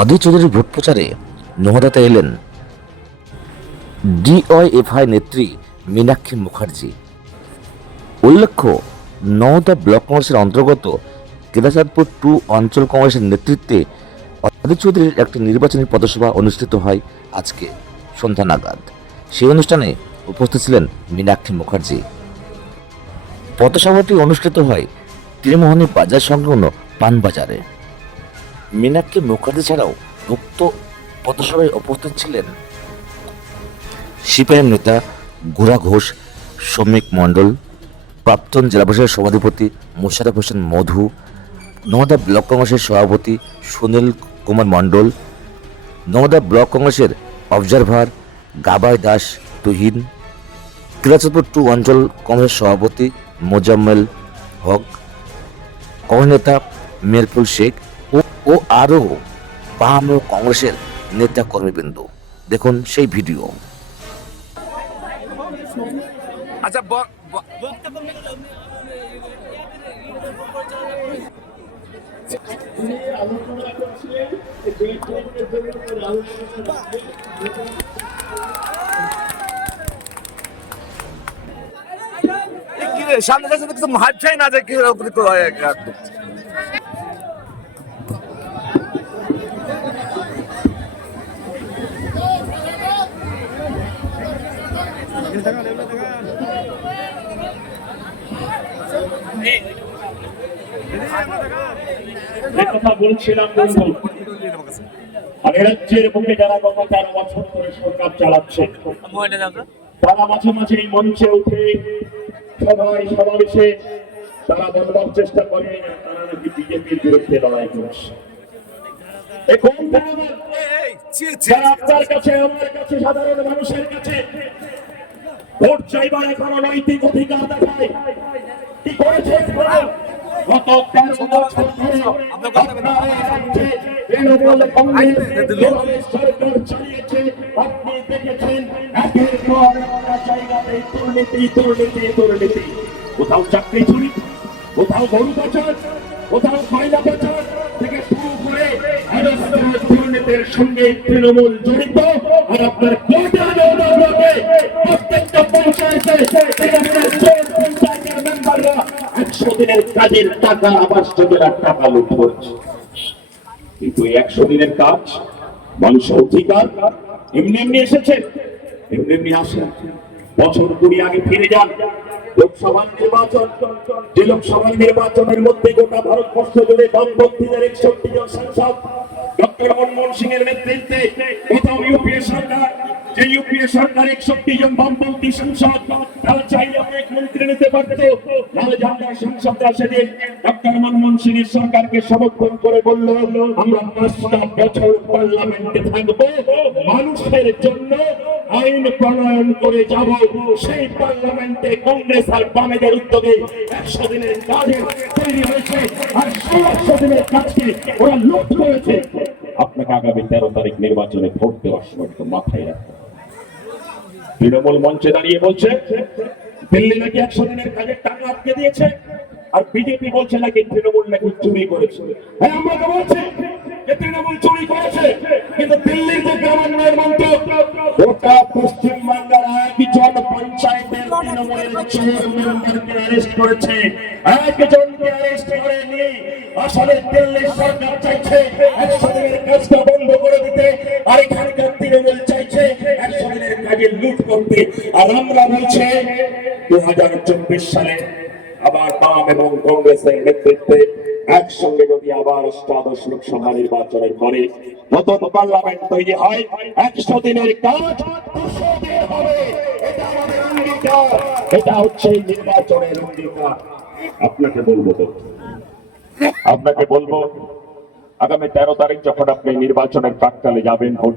অধীর চৌধুরীর ভোট প্রচারে নহদাতে এলেন। ডিওয়াইএফআই নেত্রী মীনাক্ষী মুখার্জি। উল্লেখ্য নওদা ব্লক কংগ্রেসের অন্তর্গত কেদারচাঁদপুর টু অঞ্চল কংগ্রেসের নেতৃত্বে অধীর চৌধুরীর একটি নির্বাচনী পদসভা অনুষ্ঠিত হয় আজকে সন্ধ্যা নাগাদ। সেই অনুষ্ঠানে উপস্থিত ছিলেন মীনাক্ষী মুখার্জি। পথসভাটি অনুষ্ঠিত হয় ত্রিমোহনী বাজার সংলগ্ন পানবাজারে। মীনাক্ষী মুখার্জি ছাড়াও উক্ত পথসভায় উপস্থিত ছিলেন সিপিআইএম নেতা গুড়া ঘোষ, শ্রমিক মণ্ডল, প্রাক্তন জেলা পরিষদের সভাধিপতি মোশারফ হোসেন মধু, নওদা ব্লক কংগ্রেসের সভাপতি সুনীল কুমার মণ্ডল, নওদা ব্লক কংগ্রেসের অবজারভার গাবাই দাস তুহিন কিরাচপুর টু অঞ্চল কংগ্রেস সভাপতি মোজাম্মেল হক, কংগ্রেস নেতা মেরফুল শেখ ও আরও ও কংগ্রেসের নেতা কর্মীবৃন্দ দেখুন সেই ভিডিও আচ্ছা সামনে কিছু হাঁটছাই না যে কি একদম। কথা বলছিলাম আর এ রাজ্যের বুকে যারা গত বছর ধরে সরকার চালাচ্ছে। তারা মাঝে মাঝে এই মঞ্চে উঠে সবাই সমাবেশে তারা বলবার চেষ্টা করে তারা নাকি বিজেপির বিরুদ্ধে লড়াই করছে। যারা আপনার কাছে আমার কাছে সাধারণ মানুষের কাছে ভোট চাইবার এখনও নৈতিক অধিকার দেখায়। কি করেছে? গত তেরো বছর ধরে আপনারা এই রাজ্যে কংগ্রেস সরকার চালিয়েছে। আপনি দেখেছেন একের পর একটা জায়গাতে দুর্নীতি দুর্নীতি দুর্নীতি। কোথাও চাকরি চুরি কোথাও গরু পাচার কোথাও কয়লা পাচার থেকে শুরু করে দুর্নীতির সঙ্গে তৃণমূল জড়িত। আর আপনার কোটা প্রত্যেকটা পঞ্চায়েতে তৃণমূলের একশো দিনের কাজের টাকা, আবার যোজনার টাকা লুট করছে। কিন্তু একশো দিনের কাজ, মানুষ অধিকার, এমনি এমনি এসেছে, এমনি এমনি আসে। বছর কুড়ি আগে ফিরে যান। লোকসভা নির্বাচন, যে লোকসভা নির্বাচনের মধ্যে গোটা ভারতবর্ষ জুড়ে বামপন্থীদের একষট্টি জন সাংসদ, ডক্টর মনমোহন সিং এর নেতৃত্বে ইউপিএ সরকার, যে ইউপিএ সরকার একষট্টি জন বামপন্থী সাংসদ, তারা চাইলে অনেক মন্ত্রী নিতে পারত। সাংসদরা সেদিন ডক্টর মনমোহন সিং এর সরকারকে সমর্থন করে বলল, আমরা পাঁচটা বছর পার্লামেন্টে থাকব। মানুষের জন্য আইন প্রণয়ন করে যাব সেই পার্লামেন্টে কংগ্রেস আর বামেদের উদ্যোগে একশো দিনের কাজে তৈরি হয়েছে আর সেই একশো দিনের কাজকে ওরা লুট করেছে। আপনাকে আগামী তেরো তারিখ নির্বাচনে ভোট দেওয়ার সময় একটু মাথায় রাখতে তৃণমূল মঞ্চে দাঁড়িয়ে বলছে, দিল্লি নাকি একশো দিনের কাজের টাকা আটকে দিয়েছে? আর বিজেপি বলছে নাকি তৃণমূল নাকি চুরি করেছে? হ্যাঁ আমরা তো বলছি। যে তৃণমূল চুরি করেছে। কিন্তু দিল্লির যে গ্রামান্বয়ের মন্ত্র গোটা পশ্চিমবাংলার একজন পঞ্চায়েতের তৃণমূলের চোর মেম্বারকে অ্যারেস্ট করেছে। একজনকে অ্যারেস্ট করেনি। আসলে দিল্লির সরকার চাইছে একশো দিনের কাজটা বন্ধ করে দিতে আর এখানকার তৃণমূল চাইছে একশো দিনের কাজে লুট করতে। আর আমরা বলছে দু হাজার চব্বিশ সালে আবার বাম এবং কংগ্রেসের নেতৃত্বে একসঙ্গে যদি আবার অষ্টাদশ লোকসভা নির্বাচনের পরে নতুন পার্লামেন্ট তৈরি হয়, একশো দিনের কাজ এটা হচ্ছে নির্বাচনের অঙ্গীকার। আপনাকে বলব তো। আপনাকে বলব, আগামী তেরো তারিখ যখন আপনি নির্বাচনের প্রাককালে যাবেন, ভোট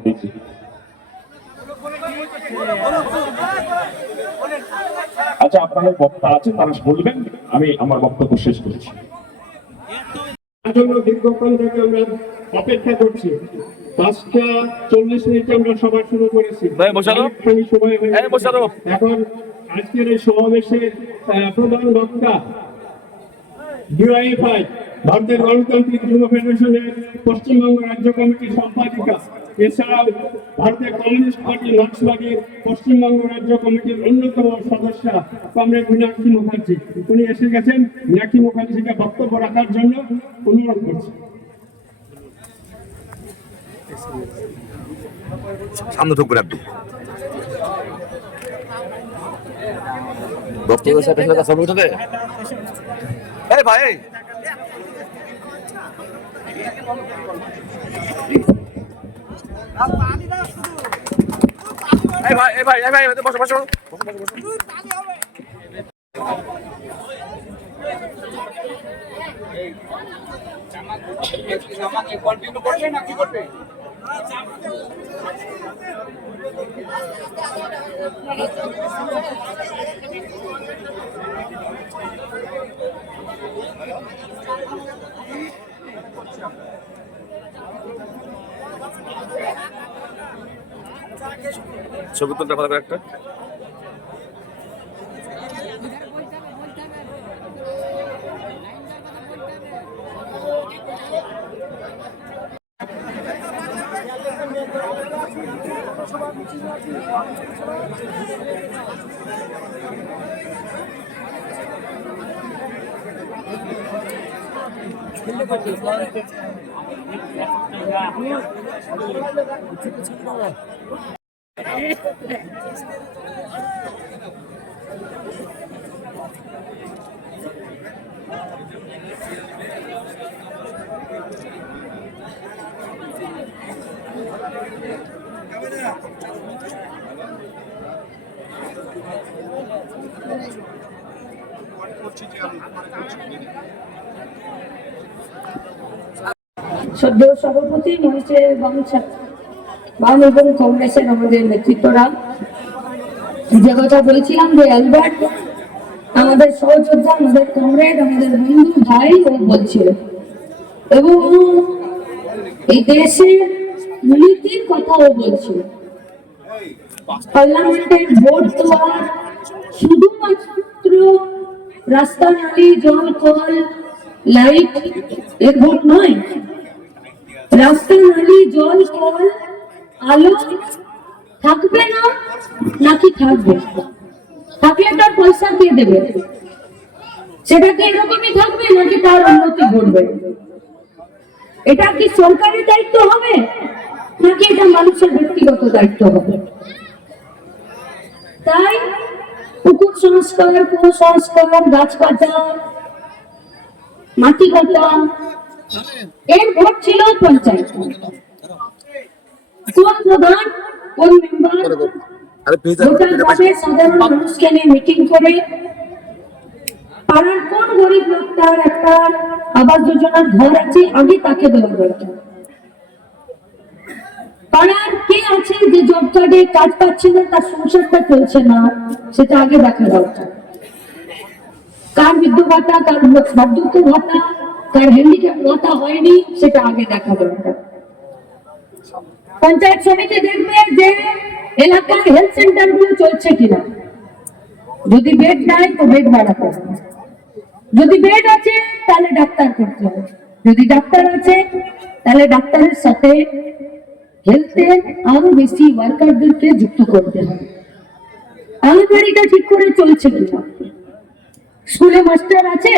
আচ্ছা আপনাদের বক্তা আছে, তারা বলবেন। আমি আমার বক্তব্য শেষ করেছি। জন্য দীর্ঘক্ষণ থেকে আমরা অপেক্ষা করছি। পাঁচটা চল্লিশ মিনিটে আমরা সভা শুরু করেছি। সময়। এখন আজকের এই সমাবেশে প্রধান বক্তা ডিওয়াইফাই ভারতের গণতান্ত্রিক যুব ফেডারেশনের পশ্চিমবঙ্গ রাজ্য কমিটির সম্পাদিকা এছাড়াও ভারতের কমিউনিস্ট পার্টি মার্ক্সবাদীর পশ্চিমবঙ্গ রাজ্য কমিটির অন্যতম সদস্য কমরেড মীনাক্ষী মুখার্জি। উনি এসে গেছেন। মীনাক্ষী মুখার্জিকে বক্তব্য রাখার জন্য অনুরোধ করছি। সামনে একদম বক্তব্য উঠবে ভাই! এই। এই ভাই এই ভাই এই ভাই বসো বসো ছবি তুলতে ভালো করে একটা? সদ্য সভাপতি মঞ্চের বাম ছাত্র বাম কংগ্রেসের আমাদের নেতৃত্বরা। যে কথা বলছিলাম যে অ্যালবার্ট, আমাদের সহযোদ্ধা, আমাদের কমরেড আমাদের বন্ধু ভাই ও বলছিল। এবং এই দেশের নীতির কথাও বলছিল। পার্লামেন্টের ভোট আর শুধুমাত্র রাস্তা নালী জল, কল, লাইট, এর ভোট নয়। রাস্তা নালী জল, কল আলো থাকবে না নাকি থাকবে? থাকলে তার পয়সা কে দেবে। সেটা কি এরকমই থাকবে নাকি তার উন্নতি ঘটবে? এটা কি সরকারের দায়িত্ব হবে নাকি এটা মানুষের ব্যক্তিগত দায়িত্ব হবে? তাই পুকুর সংস্কার কুসংস্কার গাছ কাটা মাটি কাটা এর ভোট ছিল পঞ্চায়েত। প্রধান কোন মেম্বার গোটা গ্রামে সাধারণ মানুষকে নিয়ে মিটিং করে পাড়ার কোন গরিব লোক তার একটা আবাস যোজনার ঘর আছে? আগে তাকে দেওয়া দরকার। পাড়ার কে আছে যে জব কার্ডে কাজ পাচ্ছে না তার সংসারটা চলছে না সেটা আগে দেখা দরকার। কার বিদ্যুৎ ভাতা কার বার্ধক্য ভাতা কার হ্যান্ডিক্যাপ ভাতা হয়নি সেটা আগে দেখা দরকার। পঞ্চায়েত সমিতি দেখবে যে এলাকার হেলথ সেন্টারগুলো চলছে কিনা। যদি বেড নাই তো বেড বাড়াতে হবে। যদি বেড আছে, তাহলে ডাক্তার করতে হবে। যদি ডাক্তার আছে, তাহলে ডাক্তারের সাথে হেলথের আরও বেশি ওয়ার্কারদেরকে যুক্ত করতে হবে। আঙ্গনবাড়িটা ঠিক করে চলছে কিনা। স্কুলে মাস্টার আছে?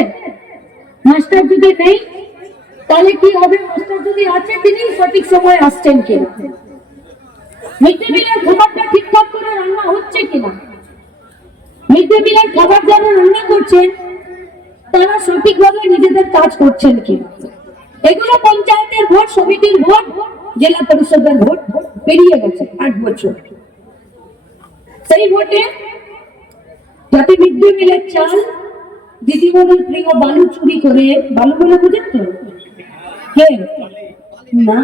মাস্টার যদি নেই তাহলে কি হবে মাস্টার? যদি আছে তিনি সঠিক সময় আসছেন ডে মিলের খাবারটা ঠিকঠাক করে রান্না হচ্ছে কিনা? মিলের খাবার যারা রান্না করছেন, তারা সঠিকভাবে নিজেদের কাজ করছেন কিনা এগুলো পঞ্চায়েতের ভোট, সমিতির ভোট, জেলা পরিষদের ভোট, পেরিয়ে গেছে আট বছর। সেই ভোটে যাতে মিড মিলের চাল দিদিমণির প্রিয় বালু চুরি করে, বালু বলে বুঝেন তো? না।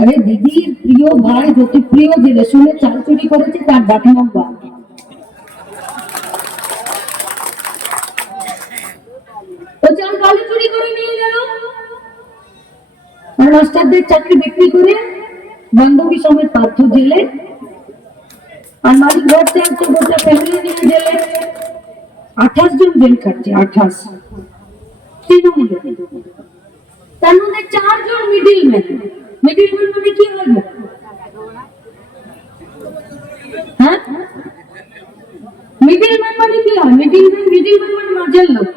আরে দিদির প্রিয় ভাই জ্যোতি প্রিয় যে রেশনে চাল চুরি করেছে তার ডাক নাম্বার চাল গেল। মাস্টারদের চাকরি বিক্রি করে বান্ধবী সমেত পার্থ জেলে। আর মালিক ঘর চাইছে গোটা ফ্যামিলি নিয়ে জেলে আঠাশ জন জেল কাটছে আঠাশ। তৃণমূলে তার মধ্যে চারজন মিডিল ম্যান মিডিল ম্যান মানে কি হবে হ্যাঁ মিডিল ম্যান মানে কি হয় মিডিল ম্যান মিডিল ম্যান মানে মাঝের লোক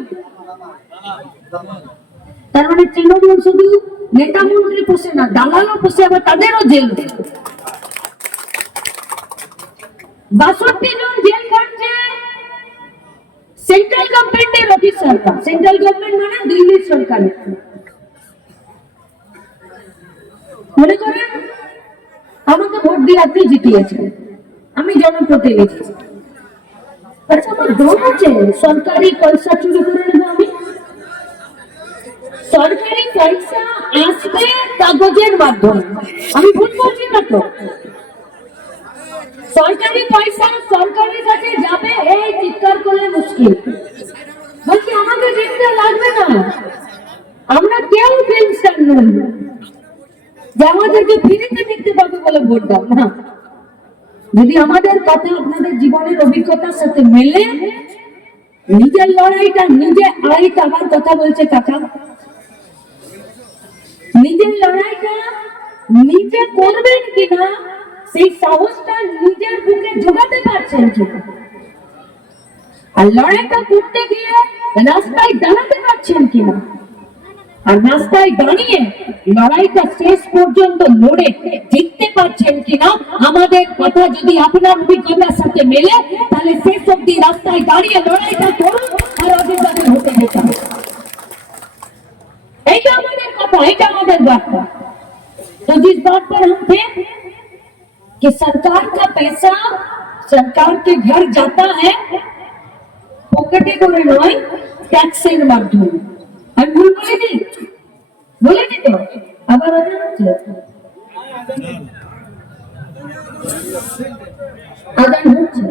তার মানে তৃণমূল শুধু নেতা মন্ত্রী পোষে না দালালও পোষে আবার তাদেরও জেল দেয় বাষট্টি জন জেল খাটছে সেন্ট্রাল গভর্নমেন্টের অফিসাররা সেন্ট্রাল গভর্নমেন্ট মানে দিল্লির সরকারের আপনি জিতিয়েছেন আমি জনপ্রতিনিধি। আচ্ছা আমি? সরকারি পয়সা আসবে কাগজের মাধ্যমে। আমি ভুল না তো? সরকারি পয়সা সরকারের কাছে যাবে, এই চিৎকার করলে মুশকিল। বলছি, আমাকে দেখতে লাগবে না। আমরা কেউ ফিল্ম নই। যে আমাদেরকে ফ্রিতে দেখতে পাবো বলে ভোট দাও না। যদি আমাদের কথা আপনাদের জীবনের অভিজ্ঞতার সাথে মেলে, নিজের লড়াইটা, নিজে আড়াইটা আবার কথা বলছে কাকা। নিজের লড়াইটা নিজে করবেন কিনা, সেই সাহসটা নিজের বুকে জোগাতে পারছেন কিনা। আর লড়াইটা করতে গিয়ে রাস্তায় দাঁড়াতে পারছেন কিনা। আর রাস্তায় দাঁড়িয়ে লড়াইটা শেষ পর্যন্ত লড়ে জিততে পারছেন কিনা আমাদের কথা যদি আপনার অভিজ্ঞতার সাথে মেলে তাহলে শেষ অব্দি রাস্তায় দাঁড়িয়ে লড়াইটা করুন আর অভিজ্ঞতা হতে যেতে হবে এইটা আমাদের কথা এটা আমাদের বার্তা तो जिस बात पर हम थे कि सरकार का पैसा सरकार के घर जाता है পকেটে করে নয় ট্যাক্সের মাধ্যমে আমি ভুল বলিনি বলিনি তো। আবার আবার হচ্ছে। আদান হচ্ছে।